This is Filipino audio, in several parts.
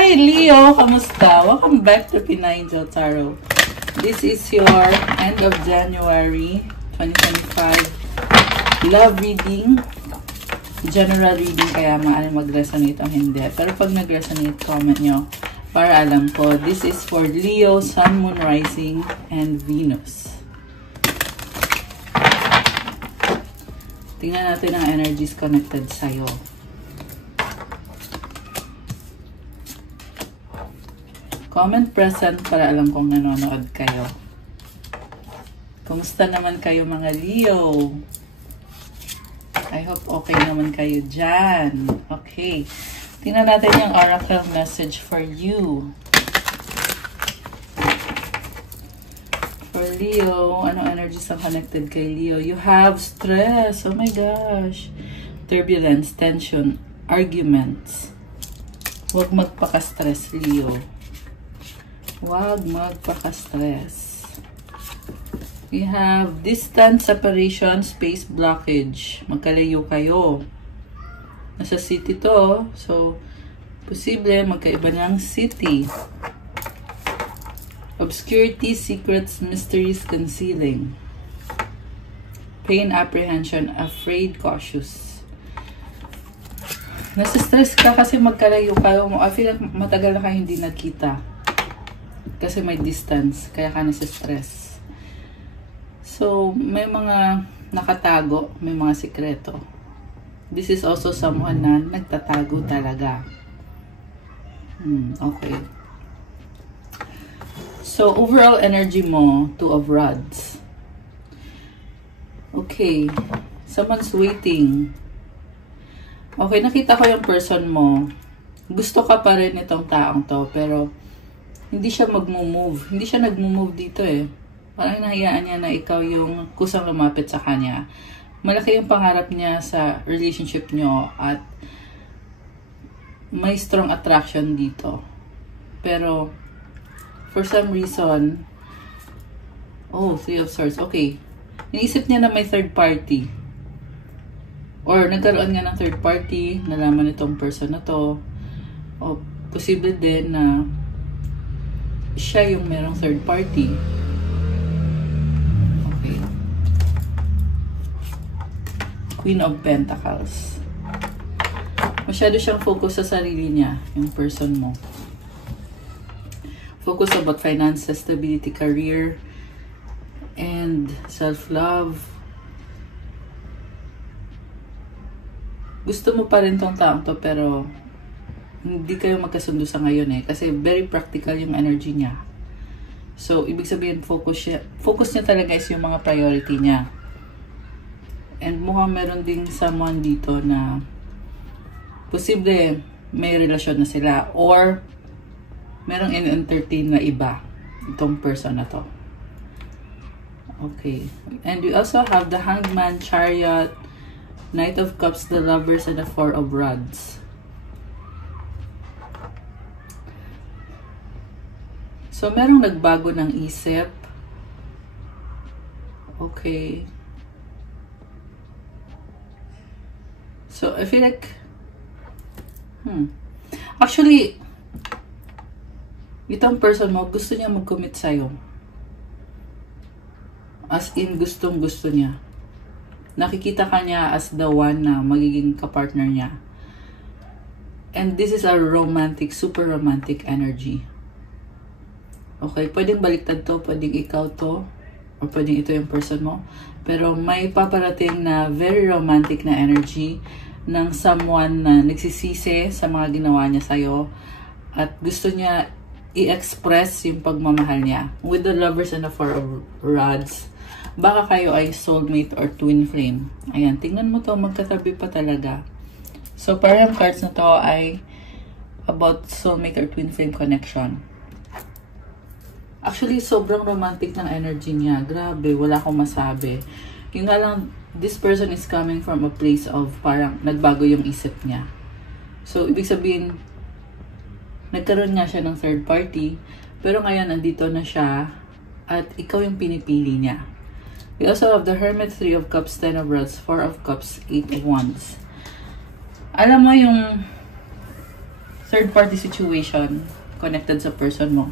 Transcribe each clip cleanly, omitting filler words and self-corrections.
Hi, Leo! Kamusta? Welcome back to Pinay Angel Tarot. This is your end of January 2025 love reading. General reading, kaya maaaring mag-resonate o hindi. Pero pag nag-resonate, comment nyo para alam ko. This is for Leo, Sun, Moon, Rising, and Venus. Tingnan natin ang energies connected sa'yo. Comment present para alam kong nanonood kayo. Kumusta naman kayo mga Leo? I hope okay naman kayo dyan. Okay. Tingnan natin yung oracle message for you. For Leo, anong energies ang connected kay Leo? You have stress. Oh my gosh. Turbulence, tension, arguments. Huwag magpaka-stress, Leo. Huwag magpaka-stress. We have distance, separation, space, blockage. Magkalayo kayo. Nasa city to. So, posible magkaiba ng city. Obscurity, secrets, mysteries, concealing. Pain, apprehension, afraid, cautious. Nasa stress ka kasi magkalayo kayo. I feel like matagal na kayo hindi nagkita. Kasi may distance, kaya ka nasa stress. So, may mga nakatago, may mga sikreto. This is also someone na nagtatago talaga. Okay. So, overall energy mo, Two of Rods. Okay. Someone's waiting. Okay, nakita ko yung person mo. Gusto ka pa rin itong taong to, pero hindi siya mag-move. Hindi siya nag-move dito eh. Parang nahiyaan niya na ikaw yung kusang lumapit sa kanya. Malaki yung pangarap niya sa relationship nyo at may strong attraction dito. Pero, for some reason, Three of Swords. Okay. Iniisip niya na may third party. Or nagkaroon nga ng third party, nalaman itong person na to. O posible din na siya yung merong third party. Okay. Queen of Pentacles. Masyado siyang focus sa sarili niya, yung person mo. Focus about finances, stability, career, and self-love. Gusto mo pa rin tong taong to, pero hindi kayo magkasundo sa ngayon eh. Kasi very practical yung energy niya. So, ibig sabihin, focus niya talaga is yung mga priority niya. And mukhang meron ding someone dito na posible may relasyon na sila. Or, merong in-entertain na iba itong person na to. Okay. And we also have the Hangman, Chariot, Knight of Cups, the Lovers, and the Four of Rods. So, merong nagbago ng isip. Okay. So, I feel like, actually, itong person mo, gusto niya mag-commit sa'yo. As in, gustong-gusto niya. Nakikita ka niya as the one na magiging kapartner niya. And this is a romantic, super romantic energy. Okay, pwedeng baliktad to, pwedeng ikaw to, or pwedeng ito yung person mo. Pero may paparating na very romantic na energy ng someone na nagsisisi sa mga ginawa niya sa'yo at gusto niya i-express yung pagmamahal niya. With the Lovers and the Four of Rods, baka kayo ay soulmate or twin flame. Ayan, tingnan mo to, magkatabi pa talaga. So, parang cards na to ay about soulmate or twin flame connection. Actually, sobrang romantic ng energy niya. Grabe, wala akong masabi. Yung nga lang, this person is coming from a place of parang nagbago yung isip niya. So, ibig sabihin, nagkaroon nga siya ng third party, pero ngayon, nandito na siya, at ikaw yung pinipili niya. We also have the Hermit, 3 of Cups, 10 of Rods, 4 of Cups, 8 of Wands. Alam mo yung third party situation connected sa person mo.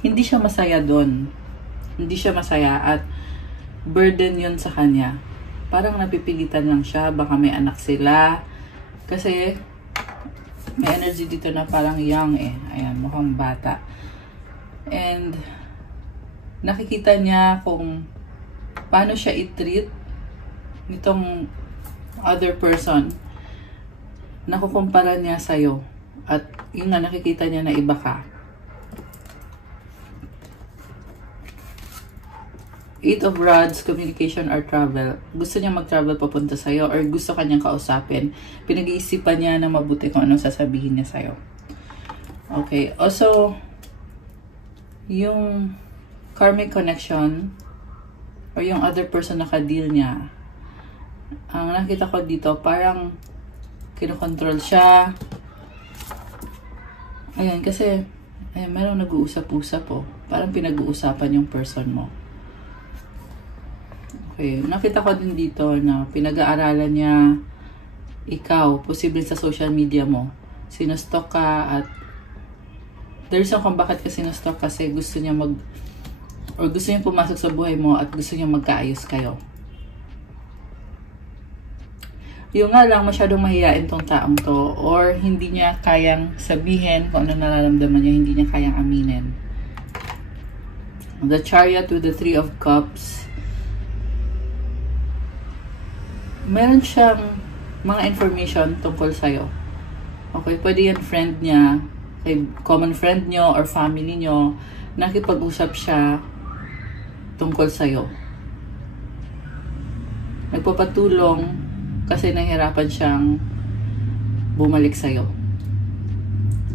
Hindi siya masaya doon. Hindi siya masaya at burden yun sa kanya. Parang napipilitan lang siya. Baka may anak sila. Kasi may energy dito na parang young eh. Ayan, mukhang bata. And nakikita niya kung paano siya i-treat nitong other person. Nakukumpara niya sa'yo. At yun nga, nakikita niya na iba ka. 8 of Rods, communication or travel. Gusto niya mag-travel papunta sa'yo or gusto kanyang kausapin. Pinag-iisipan niya na mabuti kung anong sasabihin niya sa'yo. Okay. Also, yung karmic connection or yung other person na ka-deal niya, ang nakita ko dito, parang kinokontrol siya. Ayan, kasi ayan, merong nag-uusap-usap oh. Parang pinag-uusapan yung person mo. Okay, nakita ko din dito na pinag-aaralan niya ikaw, posible sa social media mo. Sinustok ka at there's kung bakit ka sinustok kasi gusto niya gusto niya pumasok sa buhay mo at gusto niya magkaayos kayo. Yung nga lang, masyadong mahihain tong taong to or hindi niya kayang sabihin kung ano nararamdaman niya, hindi niya kayang aminin. The Chariot with the 3 of Cups. Meron siyang mga information tungkol sa'yo. Okay, pwede yan friend niya, common friend nyo or family nyo, nakipag-usap siya tungkol sa'yo. Nagpapatulong kasi nahihirapan siyang bumalik sa'yo.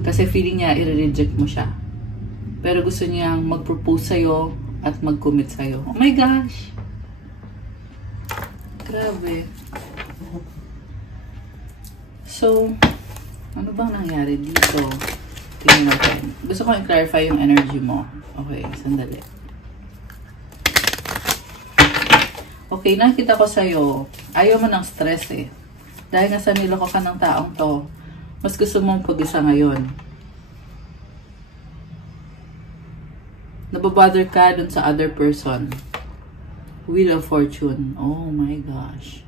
Kasi feeling niya, i-reject mo siya. Pero gusto niyang mag-propose sa'yo at mag-commit sa'yo. Oh my gosh! Grabe. So, ano bang nangyari dito? Tingnan natin. Gusto ko i-clarify yung energy mo. Okay, sandali. Okay, nakita ko sa'yo. Ayaw mo ng stress eh. Dahil nga sa niloko ka ng taong to, mas gusto mong pag-isa ngayon. Nababother ka dun sa other person. Wheel of Fortune. Oh my gosh.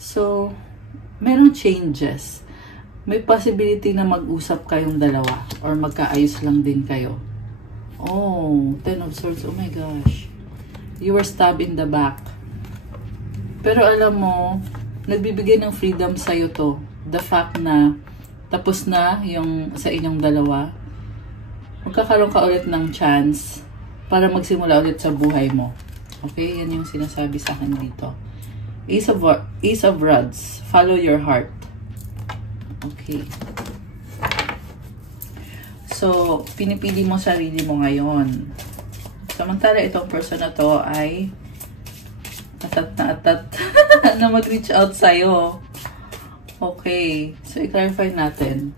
So, merong changes. May possibility na mag-usap kayong dalawa or magkaayos lang din kayo. Oh, 10 of Swords. Oh my gosh. You were stabbed in the back. Pero alam mo, nagbibigay ng freedom sa'yo to. The fact na tapos na yung sa inyong dalawa. Magkakaroon ka ulit ng chance para magsimula ulit sa buhay mo. Okay, yan yung sinasabi sa akin dito. Ace of Rods. Follow your heart. Okay. So, pinipili mo sarili mo ngayon. Samantala, itong person na to ay atat na atat na mag-reach out sa'yo. Okay. So, i-clarify natin.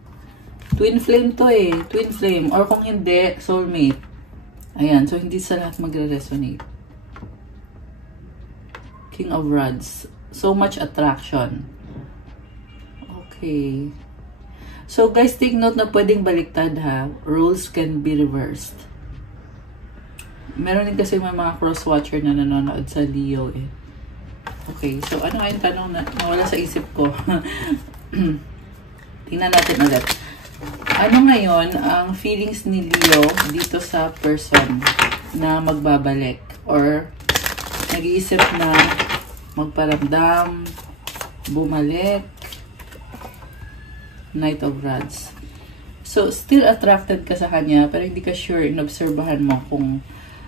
Twin flame to eh. Twin flame. Or kung hindi, soulmate. Ayan. So, hindi sa lahat magre-resonate. King of Rods. So much attraction. Okay. So guys, take note na pwedeng baliktad ha. Roles can be reversed. Meron din kasi may mga cross-watcher na nanonood sa Leo eh. Okay. So ano nga yung tanong na nawala sa isip ko? Tingnan natin ulit. Ano ngayon ang feelings ni Leo dito sa person na magbabalik or nag-iisip na magparamdam, bumalik, Knight of Rods. So, still attracted ka sa kanya, pero hindi ka sure, inobserbahan mo kung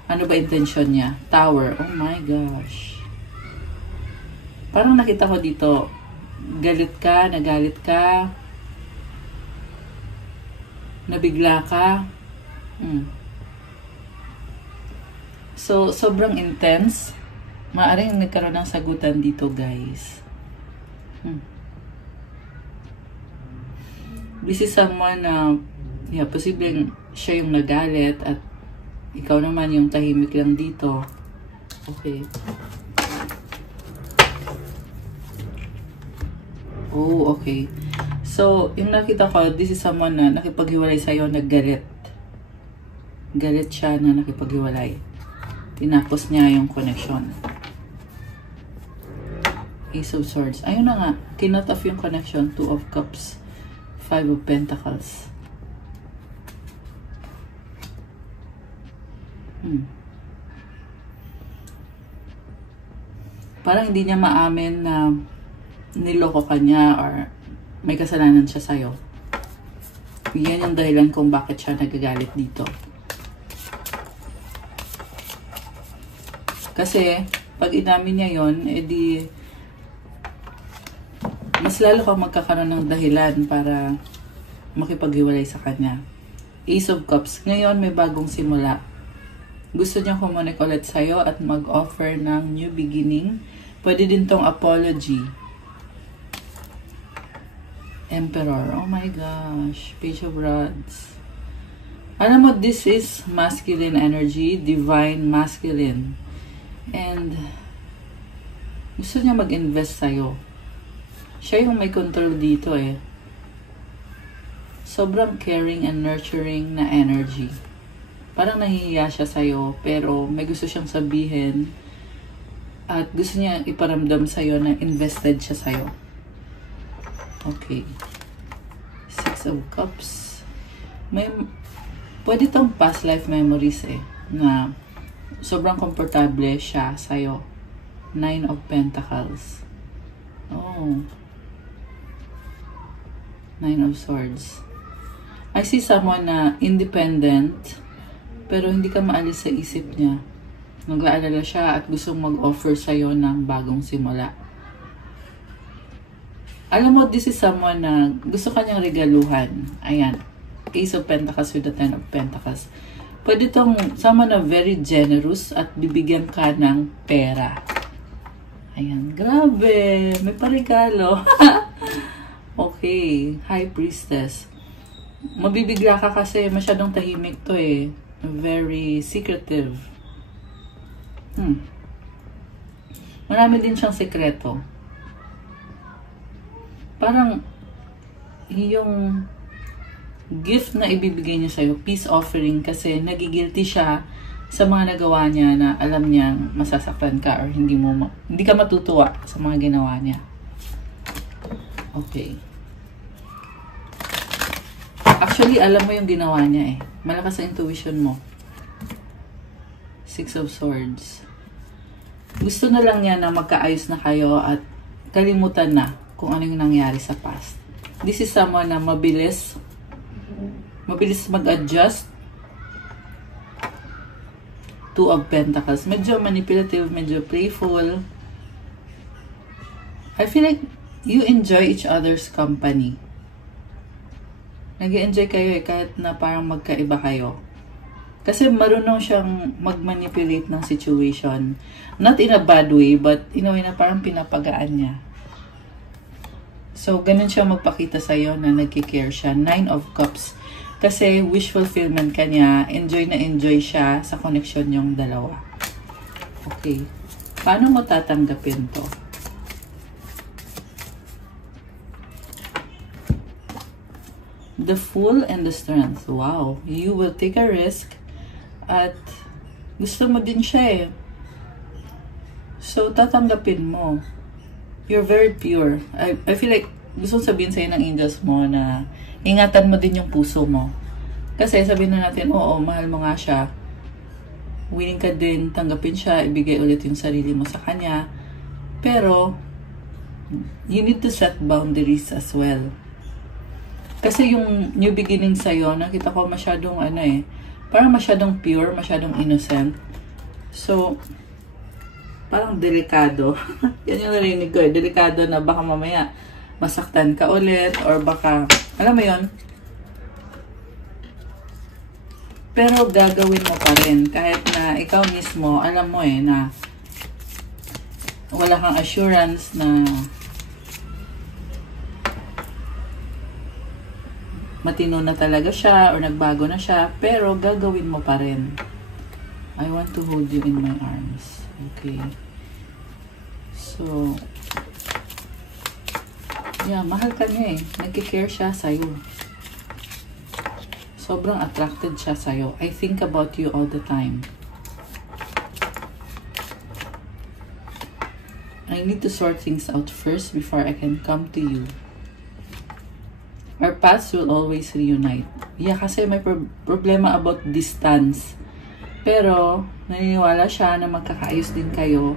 ano ba intention niya. Tower. Oh my gosh. Parang nakita ko dito, galit ka, nagalit ka, nabigla ka. So, sobrang intense. Maaring nagkaroon ng sagutan dito, guys. This is someone na, posibleng siya yung nagalit at ikaw naman yung tahimik lang dito. Okay. Oh, okay. So, yung nakita ko, this is someone na nakipaghiwalay sa'yo, naggalit. Galit siya na nakipaghiwalay. Tinapos niya yung connection. Ace of Swords. Ayun na nga, kinut off yung connection. Two of Cups. Five of Pentacles. Parang hindi niya maamin na niloko ka niya or may kasalanan siya sa'yo. Yan yung dahilan kung bakit siya nagagalit dito. Kasi, pag inamin niya yon, edi mas lalo kang magkakaroon ng dahilan para makipaghiwalay sa kanya. Ace of Cups. Ngayon, may bagong simula. Gusto niya kumunik ulit sa'yo at mag-offer ng new beginning. Pwede din tong apology. Emperor. Oh my gosh. Page of Rods. Alam mo, this is masculine energy. Divine masculine. And gusto niya mag-invest sa'yo. Siya yung may control dito eh. Sobrang caring and nurturing na energy. Parang nahihiya siya sa'yo, pero may gusto siyang sabihin at gusto niya iparamdam sa'yo na invested siya sa'yo. Okay. Six of Cups. Pwede tong past life memories eh, na sobrang komportable siya sa'yo. Nine of Pentacles. Oh. Nine of Swords. I see someone na independent, pero hindi ka maalis sa isip niya. Nag-aalala siya at gustong mag-offer sa'yo ng bagong simula. Alam mo, this is someone na gusto kanyang regaluhan. Ayan. Ace of Pentacles with the Ten of Pentacles. Pwede tong someone na very generous at bibigyan ka ng pera. Ayan. Grabe. May parigalo. Okay. High Priestess. Mabibigla ka kasi masyadong tahimik to eh. Very secretive. Marami din siyang sekreto. Parang yung gift na ibibigay niya sa'yo, peace offering, kasi nagigilty siya sa mga nagawa niya na alam niyang masasaktan ka or hindi ka matutuwa sa mga ginawa niya. Okay. Actually, alam mo yung ginawa niya eh. Malakas sa intuition mo. Six of Swords. Gusto na lang niya na magkaayos na kayo at kalimutan na kung ano yung nangyari sa past. This is someone na mabilis mag-adjust. Two of Pentacles. Medyo manipulative, medyo playful. I feel like you enjoy each other's company. Nag-enjoy kayo eh, kahit na parang magkaiba kayo. Kasi marunong siyang mag-manipulate ng situation. Not in a bad way, but in a way na parang pinapagaan niya. So, ganun siya magpakita sa'yo na nagkikare siya. Nine of Cups. Kasi wish fulfillment ka niya. Enjoy na enjoy siya sa connection yung dalawa. Okay. Paano mo tatanggapin to? The Fool and the Strength. Wow. You will take a risk. At gusto mo din siya eh. So, tatanggapin mo. You're very pure. I feel like gusto sabihin sa'yo ng angels mo na ingatan mo din yung puso mo. Kasi sabihin na natin, oo, mahal mo nga siya. Willing ka din, tanggapin siya, ibigay ulit yung sarili mo sa kanya. Pero, you need to set boundaries as well. Kasi yung new beginning sa'yo, nakita ko masyadong parang masyadong pure, masyadong innocent. So, parang delikado. Yan yung narinig ko eh. Delikado na baka mamaya masaktan ka ulit or baka, alam mo yon. Pero gagawin mo pa rin. Kahit na ikaw mismo, alam mo eh na wala kang assurance na matino na talaga siya or nagbago na siya, pero gagawin mo pa rin. I want to hold you in my arms. Okay. So, Yeah, mahal ka niya eh. Nagkikare siya sa'yo. Sobrang attracted siya sa'yo. I think about you all the time. I need to sort things out first before I can come to you. Our paths will always reunite. Yeah, kasi may problema about distance. Pero, naniniwala siya na magkakaayos din kayo.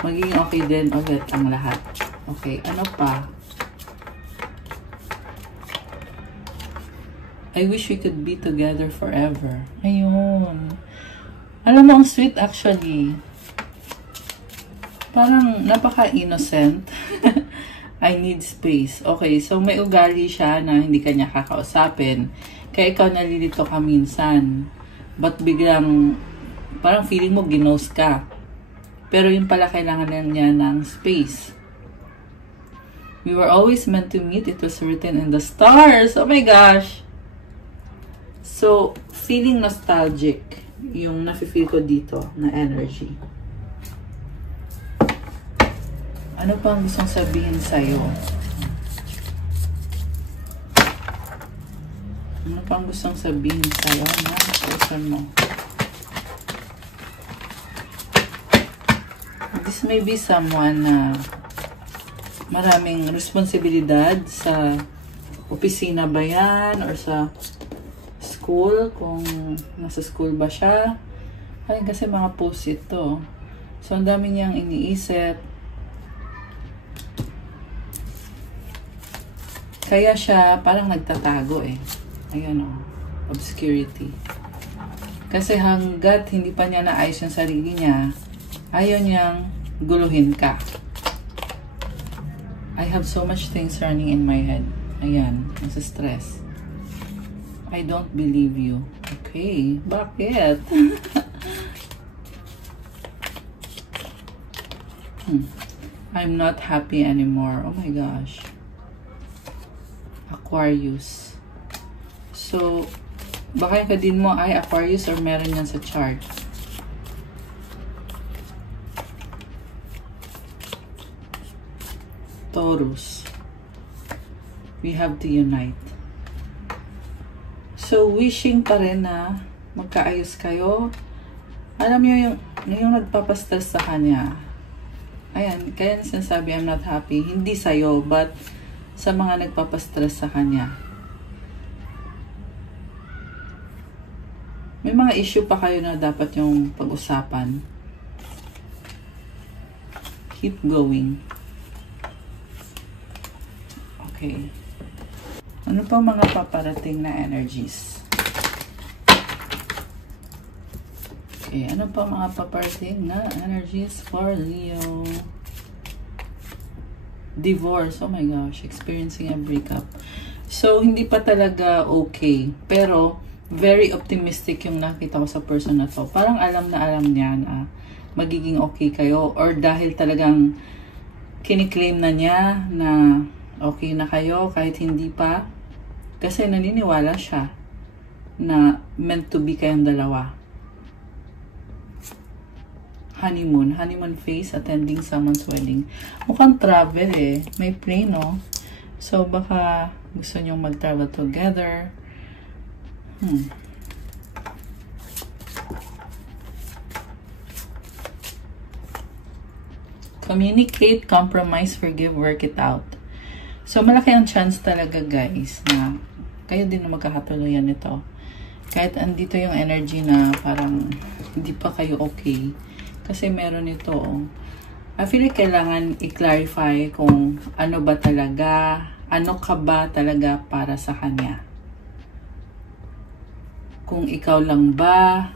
Magiging okay din ulit ang lahat. Okay, ano pa? I wish we could be together forever. Ayun. Alam mo, ang sweet actually. Parang napaka-innocent. I need space. Okay, so may ugali siya na hindi kanya kakausapin. Kaya ikaw nalilito ka minsan. But biglang, parang feeling mo ginost ka. Pero yun pala kailangan niya ng space. We were always meant to meet. It was written in the stars. Oh my gosh! So, feeling nostalgic yung nafe-feel ko dito na energy. Ano pa ang gustong sabihin sa'yo? Ano pa ang gustong sabihin sa'yo na person mo? This may be someone na maraming responsibilidad sa opisina ba yan or sa school, kung nasa school ba siya. Ay, kasi mga post ito. So, ang dami niyang iniisip. Kaya siya parang nagtatago eh. Ayan o. Obscurity. Kasi hanggat hindi pa niya naayos yung sarili niya, ayaw niyang guluhin ka. I have so much things running in my head. Ayan. Nasa stress. I don't believe you. Okay. Bakit? I'm not happy anymore. Oh my gosh. Aquarius. So, baka yung kadin mo ay Aquarius or meron yan sa chart. Taurus. We have to unite. So, wishing pa rin na magkaayos kayo. Alam niyo yung nagpapastress sa kanya. Ayan, kaya sinasabi I'm not happy. Hindi sa'yo, but sa mga nagpapastress sa kanya. May mga issue pa kayo na dapat yung pag-usapan. Keep going. Okay. Ano pa mga paparating na energies? Okay, ano pa mga paparating na energies for Leo? Divorce. Oh my gosh, experiencing a breakup. So, hindi pa talaga okay. Pero, very optimistic yung nakita ko sa person na to. Parang alam niya na magiging okay kayo. Or dahil talagang kiniklaim na niya na okay na kayo kahit hindi pa. Kasi naniniwala siya na meant to be kayong dalawa. Honeymoon. Honeymoon phase, attending someone's wedding. Mukhang travel eh. May plane, no? So, baka gusto nyong mag-travel together. Communicate, compromise, forgive, work it out. So, malaki ang chance talaga, guys, na kayo din na magkakatuluyan nito. Kahit andito yung energy na parang hindi pa kayo okay. Kasi meron ito. I feel like kailangan i-clarify kung ano ba talaga, ano ka ba talaga para sa kanya. Kung ikaw lang ba.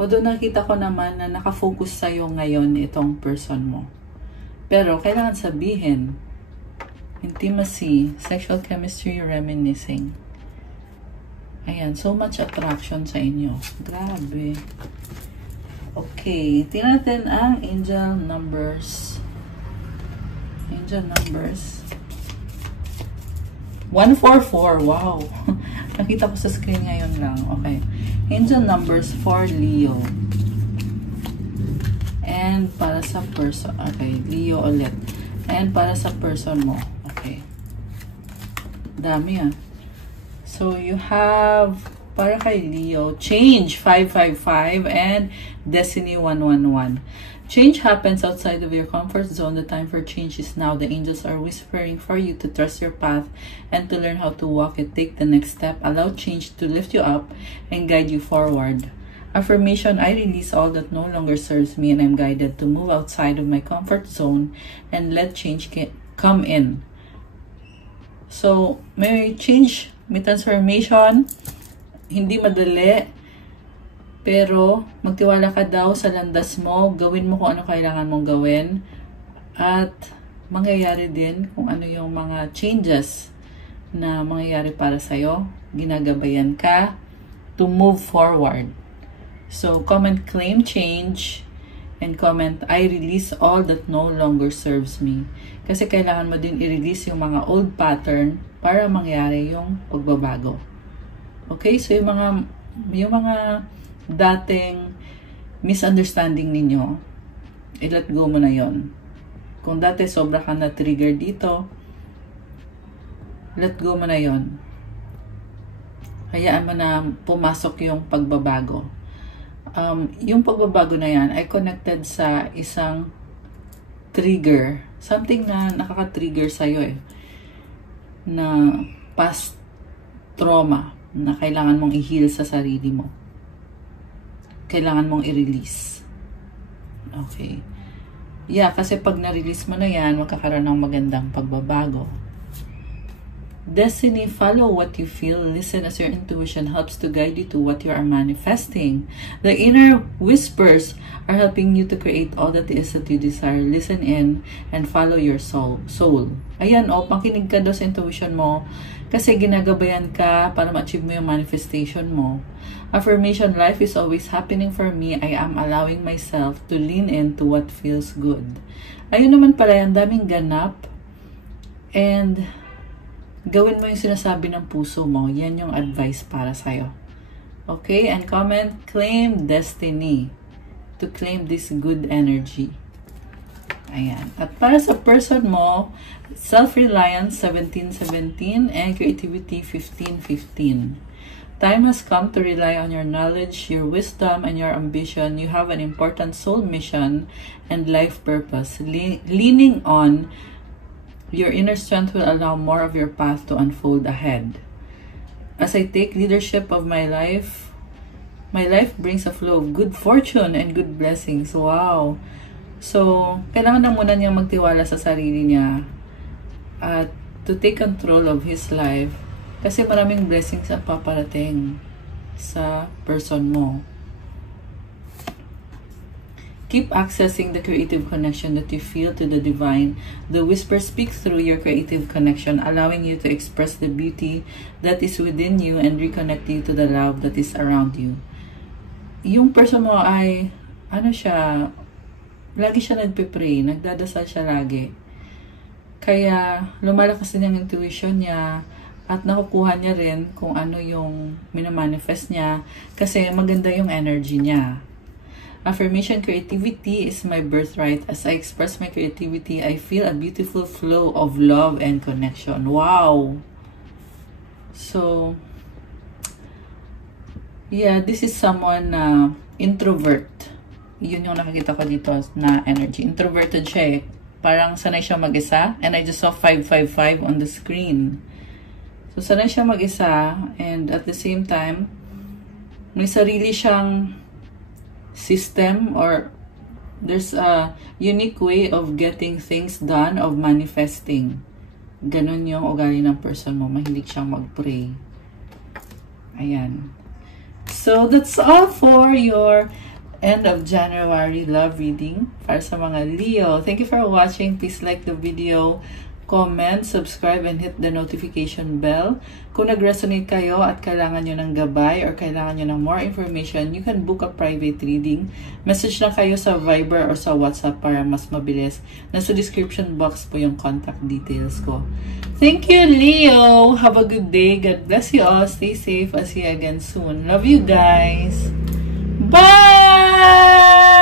Although nakita ko naman na nakafocus sa'yo ngayon itong person mo. Pero kailangan sabihin, intimacy, sexual chemistry, reminiscing. Ayan, so much attraction sa inyo. Grabe. Okay, tingnan natin ang angel numbers. Angel numbers. 144, wow. Nakita ko sa screen ngayon lang. Okay. Angel numbers for Leo. And para sa person, okay, Leo ulit. Ayan, para sa person mo. Okay. Dami yan. So, you have, para kay Leo, Change 555 and Destiny 111. Change happens outside of your comfort zone. The time for change is now. The angels are whispering for you to trust your path and to learn how to walk it. Take the next step. Allow change to lift you up and guide you forward. Affirmation, I release all that no longer serves me and I'm guided to move outside of my comfort zone and let change come in. So, may change, may transformation, hindi madali, pero magtiwala ka daw sa landas mo, gawin mo kung ano kailangan mong gawin, at mangyayari din kung ano yung mga changes na mangyayari para sa'yo. Ginagabayan ka to move forward. So, comment, claim change, and comment, I release all that no longer serves me. Kasi kailangan mo din i-release yung mga old pattern para mangyari yung pagbabago. Okay? So, yung mga dating misunderstanding ninyo, i-let go mo na yon. Kung dati sobra ka na trigger dito, let go mo na yon. Hayaan mo na pumasok yung pagbabago. Yung pagbabago na yan ay connected sa isang trigger. Something na nakaka-trigger sa'yo na past trauma na kailangan mong i-heal sa sarili mo. Kailangan mong i-release. Okay. Yeah, kasi pag na-release mo na yan, magkakaroon ng magandang pagbabago. Destiny, follow what you feel. Listen as your intuition helps to guide you to what you are manifesting. The inner whispers are helping you to create all that is that you desire. Listen in and follow your soul. Ayan, makinig ka daw sa intuition mo kasi ginagabayan ka para ma-achieve mo yung manifestation mo. Affirmation, life is always happening for me. I am allowing myself to lean into what feels good. Ayun naman pala, ang daming ganap. And gawin mo yung sinasabi ng puso mo. Yan yung advice para sa'yo. Okay? And comment, claim destiny. To claim this good energy. Ayan. At para sa person mo, self-reliance 1717 and creativity 1515. Time has come to rely on your knowledge, your wisdom, and your ambition. You have an important soul mission and life purpose. Leaning on your inner strength will allow more of your path to unfold ahead. As I take leadership of my life brings a flow of good fortune and good blessings. Wow! So, kailangan na muna niya magtiwala sa sarili niya at to take control of his life kasi maraming blessings ang paparating sa person mo. Keep accessing the creative connection that you feel to the divine. The whisper speaks through your creative connection, allowing you to express the beauty that is within you and reconnect you to the love that is around you. Yung person mo ay, lagi siya nagpe-pray, nagdadasal siya lagi. Kaya, lumalakas din ang intuition niya at nakukuha niya rin kung ano yung minamanifest niya kasi maganda yung energy niya. Affirmation, creativity is my birthright. As I express my creativity, I feel a beautiful flow of love and connection. Wow! So, yeah, this is someone introvert. Yun yung nakikita ko dito na energy. Introverted siya Parang sanay siya mag-isa. And I just saw 555 on the screen. So, sanay siya mag-isa. And at the same time, may sarili siyang system or there's a unique way of getting things done, of manifesting. Ganun yung ugali ng person mo. Mahilig siyang mag-pray. Ayan. So, that's all for your end of January love reading para sa mga Leo. Thank you for watching. Please like the video, comment, subscribe, and hit the notification bell. Kung nag-resonate kayo at kailangan nyo ng gabay or kailangan nyo ng more information, you can book a private reading. Message lang kayo sa Viber or sa WhatsApp para mas mabilis. Nasa description box po yung contact details ko. Thank you, Leo! Have a good day. God bless you all. Stay safe. I'll see you again soon. Love you guys. Bye!